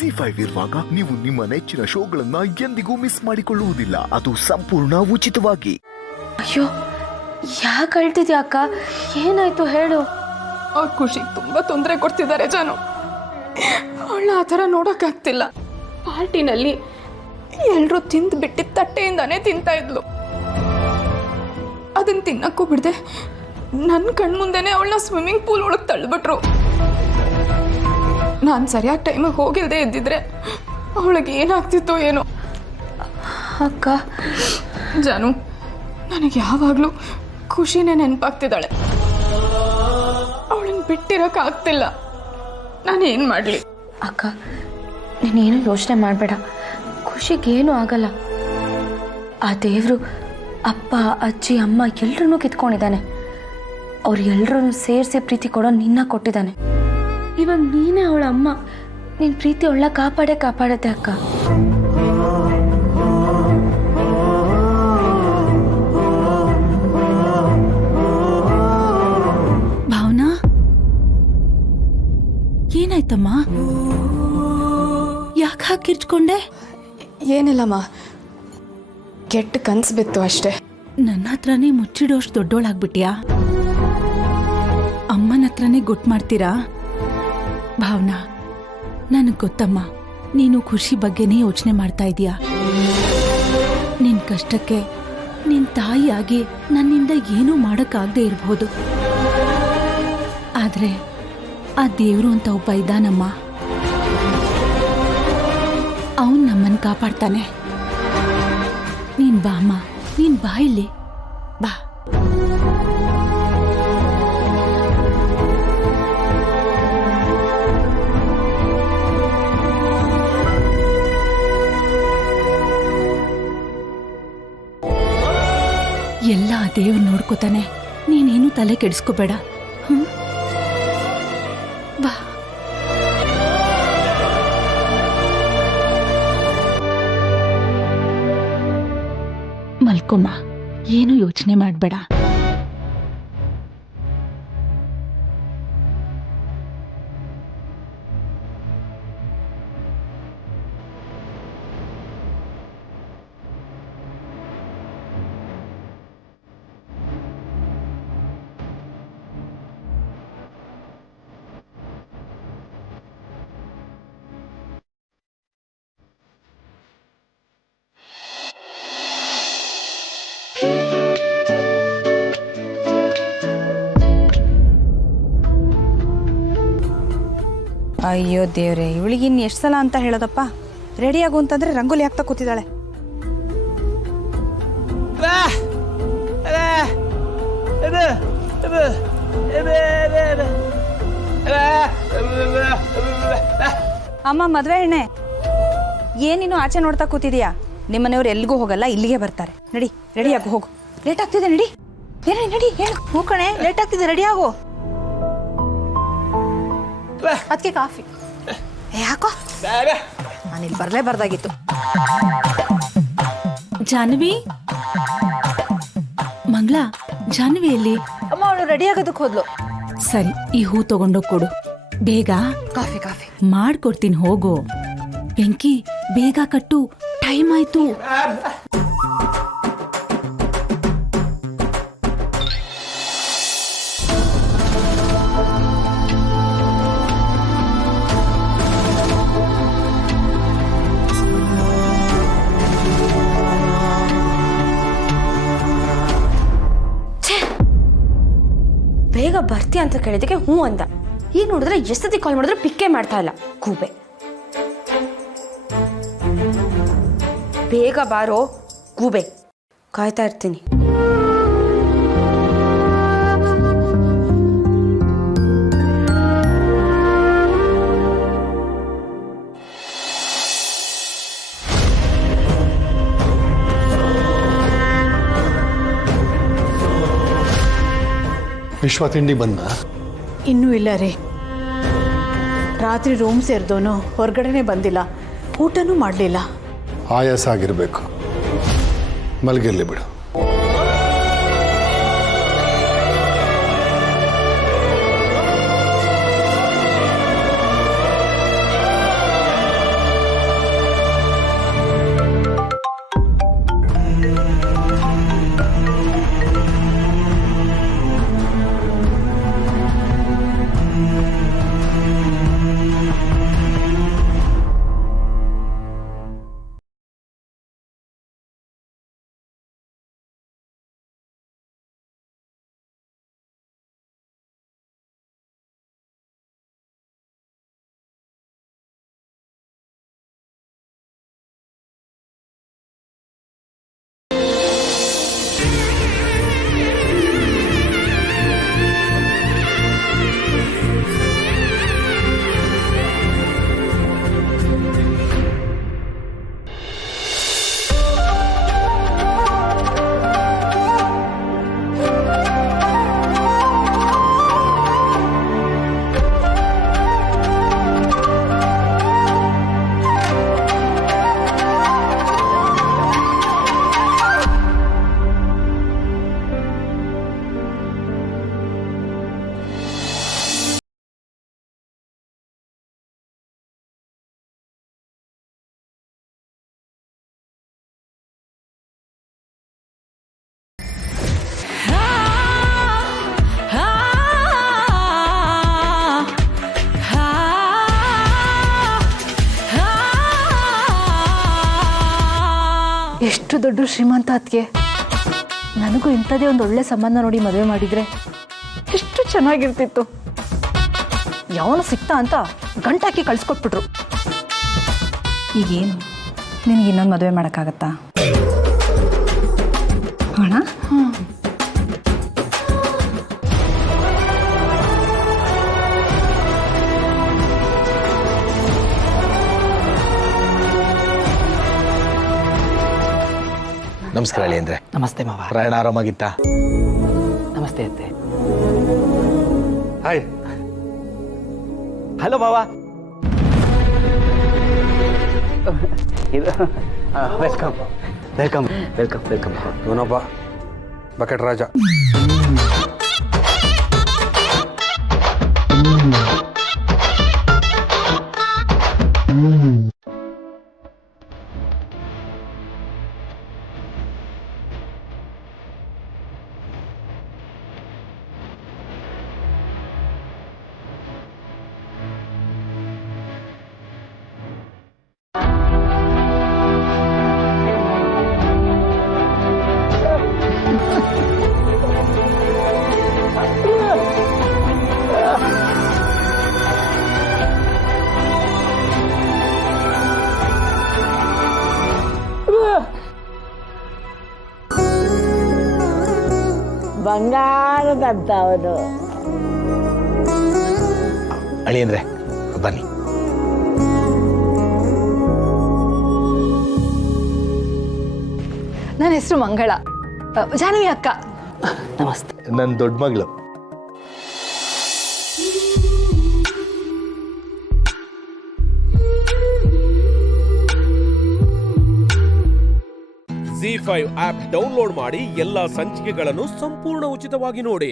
ZEE5 ಇರುವಾಗ ನೀವು ನಿಮ್ಮ ನೆಚ್ಚಿನ ಶೋಗಳನ್ನ ಎಂದಿಗೂ ಮಿಸ್ ಮಾಡಿಕೊಳ್ಳುವುದಿಲ್ಲ. ಅದು ಸಂಪೂರ್ಣ ಉಚಿತವಾಗಿ. ಅಯ್ಯೋ, ಯಾಕೆ ಅಳ್ತಿದ್ಯಾ ಅಕ್ಕ? ಏನಾಯ್ತು ಹೇಳು. ಅವ್ರ ಖುಷಿಗೆ ತುಂಬಾ ತೊಂದರೆ ಕೊಡ್ತಿದ್ದಾರೆ ಜಾನು. ಅವಳ ಆ ಥರ ನೋಡೋಕ್ಕಾಗ್ತಿಲ್ಲ. ಪಾರ್ಟಿನಲ್ಲಿ ಎಲ್ಲರೂ ತಿಂದು ಬಿಟ್ಟಿದ್ದ ತಟ್ಟೆಯಿಂದಾನೇ ತಿಂತಾ ಇದ್ಲು. ಅದನ್ನ ತಿನ್ನಕ್ಕೂ ಬಿಡದೆ ನನ್ನ ಕಣ್ಮುಂದೆನೇ ಅವಳನ್ನ ಸ್ವಿಮ್ಮಿಂಗ್ ಪೂಲ್ ಒಳಗೆ ತಳ್ಳಿಬಿಟ್ರು. ನಾನು ಸರಿಯಾದ ಟೈಮಿಗೆ ಹೋಗಿಲ್ಲದೆ ಇದ್ದಿದ್ರೆ ಅವಳಿಗೆ ಏನಾಗ್ತಿತ್ತೋ ಏನೋ. ಅಕ್ಕ, ಜಾನು, ನನಗೆ ಯಾವಾಗಲೂ ಖುಷಿನೇ ನೆನಪಾಗ್ತಿದ್ದಾಳೆ. ಅವಳನ್ನ ಬಿಟ್ಟಿರೋಕ್ಕಾಗ್ತಿಲ್ಲ. ನಾನೇನು ಮಾಡಲಿ? ಅಕ್ಕ, ನೀನೇನು ಯೋಚನೆ ಮಾಡಬೇಡ. ಖುಷಿಗೇನು ಆಗಲ್ಲ. ಆ ದೇವರು ಅಪ್ಪ, ಅಜ್ಜಿ, ಅಮ್ಮ ಎಲ್ಲರನ್ನೂ ಕಿತ್ಕೊಂಡಿದ್ದಾನೆ. ಅವ್ರು ಎಲ್ಲರನ್ನೂ ಸೇರಿಸಿ ಪ್ರೀತಿ ಕೊಡೋ ನಿನ್ನ ಕೊಟ್ಟಿದ್ದಾನೆ. ಇವಾಗ ನೀನೇ ಅವಳ ಅಮ್ಮ. ನಿನ್ನ ಪ್ರೀತಿ ಅವಳ ಕಾಪಾಡತ್ತೆ ಅಕ್ಕ. ಭಾವನಾ, ಏನಾಯ್ತಮ್ಮ? ಯಾಕೆ ಹಾಕಿರ್ಚ್ಕೊಂಡೆ? ಏನಿಲ್ಲಮ್ಮ, ಕೆಟ್ಟ ಕನ್ಸು ಬಿತ್ತು ಅಷ್ಟೇ. ನನ್ನ ಹತ್ರನೇ ಮುಚ್ಚಿಡೋಷ್ಟು ದೊಡ್ಡೋಳಾಗ್ಬಿಟ್ಯಾ? ಅಮ್ಮನ ಹತ್ರನೇ ಗೊತ್ತು ಮಾಡ್ತೀರಾ? ಭಾವನಾ, ನನಗೆ ಗೊತ್ತಮ್ಮ, ನೀನು ಖುಷಿ ಬಗ್ಗೆನೇ ಯೋಚನೆ ಮಾಡ್ತಾ ಇದೀಯಾ. ನಿನ್ನ ಕಷ್ಟಕ್ಕೆ ನಿನ್ನ ತಾಯಿಯಾಗಿ ನನ್ನಿಂದ ಏನೂ ಮಾಡೋಕ್ಕಾಗದೆ ಇರಬಹುದು. ಆದರೆ ಆ ದೇವರು ಅಂತ ಒಬ್ಬ ಇದ್ದಾನಮ್ಮ. ಅವನು ನಮ್ಮನ್ನು ಕಾಪಾಡ್ತಾನೆ. ನೀನ್ ಬಾ ಅಮ್ಮ, ನೀನ್ ಬಾ ಇಲ್ಲಿ ಬಾ. ಎಲ್ಲ ದೇವ್ರು ನೋಡ್ಕೋತಾನೆ. ನೀನೇನು ತಲೆ ಕೆಡಿಸ್ಕೋಬೇಡ. ಬಾ. ಮಲ್ಕೊಮ್ಮ, ಏನು ಯೋಚನೆ ಮಾಡಬೇಡ. ಅಯ್ಯೋ ದೇವ್ರೆ, ಇವಳಿಗೆ ಇನ್ನು ಎಷ್ಟು ಸಲ ಅಂತ ಹೇಳೋದಪ್ಪ? ರೆಡಿಯಾಗು ಅಂತಂದ್ರೆ ರಂಗೋಲಿ ಹಾಕ್ತಾ ಕೂತಿದ್ದಾಳೆ. ಅಮ್ಮ, ಮದ್ವೆ ಹೆಣ್ಣೆ, ಏನಿನ್ನು ಆಚೆ ನೋಡ್ತಾ ಕೂತಿದೀಯಾ? ನಿಮ್ಮನೆಯವ್ರು ಎಲ್ಲಿಗೂ ಹೋಗಲ್ಲ, ಇಲ್ಲಿಗೆ ಬರ್ತಾರೆ. ನಡಿ, ರೆಡಿಯಾಗು, ಹೋಗು. ಲೇಟ್ ಆಗ್ತಿದೆ, ನಡಿ. ಏನೇ ನಡಿ, ಹೇಳು. ಹೂ ಕಣೆ, ಲೇಟ್ ಆಗ್ತಿದೆ, ರೆಡಿಯಾಗು. ಅದಕ್ಕೆ ಕಾಫಿ ಯಾಕೋ ನಾನಿಲ್ಲಿ ಬರಲೇಬಾರ್ದಾಗಿತ್ತು. ಜಾನ್ವಿ, ಮಂಗ್ಲ, ಜಾನ್ವಿ ಎಲ್ಲಿ? ಅಮ್ಮ, ಅವಳು ರೆಡಿ ಆಗೋದಕ್ಕೆ ಹೋದ್ಲು. ಸರಿ, ಈ ಹೂ ತಗೊಂಡೋಗ್ ಕೊಡು ಬೇಗ. ಕಾಫಿ ಮಾಡ್ಕೊಡ್ತೀನಿ, ಹೋಗು. ಬೆಂಕಿ, ಬೇಗ ಕಟ್ಟು, ಟೈಮ್ ಆಯ್ತು. ಬೇಗ ಬರ್ತೀಯ ಅಂತ ಕೇಳಿದಕ್ಕೆ ಹ್ಞೂ ಅಂದ. ಈಗ ನೋಡಿದ್ರೆ ಎಷ್ಟೊತ್ತಿ ಕಾಲ್ ಮಾಡಿದ್ರೆ ಪಿಕ್ಕೇ ಮಾಡ್ತಾ ಇಲ್ಲ. ಕೂಬೆ, ಬೇಗ ಬಾರೋ ಕೂಬೆ, ಕಾಯ್ತಾ ಇರ್ತೀನಿ. ವಿಶ್ವ ತಿಂಡಿ ಬಂದ? ಇನ್ನೂ ಇಲ್ಲ ರೀ. ರಾತ್ರಿ ರೂಮ್ ಸೇರಿದವನು ಹೊರಗಡೆನೆ ಬಂದಿಲ್ಲ, ಊಟನೂ ಮಾಡಲಿಲ್ಲ. ಆಯಾಸ ಆಗಿರಬೇಕು, ಮಲಗಿರ್ಲಿ ಬಿಡು. ಎಷ್ಟು ದೊಡ್ಡ ಶ್ರೀಮಂತ ಅದಕ್ಕೆ ನನಗೂ ಇಂಥದೇ ಒಂದು ಒಳ್ಳೆ ಸಂಬಂಧ ನೋಡಿ ಮದುವೆ ಮಾಡಿದರೆ ಎಷ್ಟು ಚೆನ್ನಾಗಿರ್ತಿತ್ತು. ಯಾವನು ಸಿಗ್ತಾ ಅಂತ ಗಂಟಾಕಿ ಕಳಿಸ್ಕೊಟ್ಬಿಟ್ರು. ಈಗೇನು ನಿನಗೆ ಇನ್ನೊಂದು ಮದುವೆ ಮಾಡೋಕ್ಕಾಗತ್ತಾ ಅಣ್ಣ? ನಮಸ್ಕಾರ ಅಳಿ ಅಂದ್ರೆ. ನಮಸ್ತೆ ಮಾವ. ಪ್ರಯಾಣ ಆರಾಮಾಗಿತ್ತಾ? ನಮಸ್ತೆ ಅತ್ತೆ. ಹಾಯ್. ಹಲೋ ಮಾವ. ಇದು ವೆಲ್ಕಮ್ ವೆಲ್ಕಮ್ ವೆಲ್ಕಮ್ ವೆಲ್ಕಮ್. ಇವನೊಬ್ಬ ಬಕೆಟ್ ರಾಜ. ಬಂಗಾರದಂತವನು. ಅಳಿ ಅಂದ್ರೆ ಬನ್ನಿ. ನನ್ನ ಹೆಸರು ಮಂಗಳ, ಜಾನವಿ ಅಕ್ಕ. ನಮಸ್ತೆ. ನನ್ನ ದೊಡ್ಡ ಮಗಳು. ZEE5 ಆಪ್ ಡೌನ್ಲೋಡ್ ಮಾಡಿ ಎಲ್ಲಾ ಸಂಚಿಕೆಗಳನ್ನು ಸಂಪೂರ್ಣ ಉಚಿತವಾಗಿ ನೋಡಿ.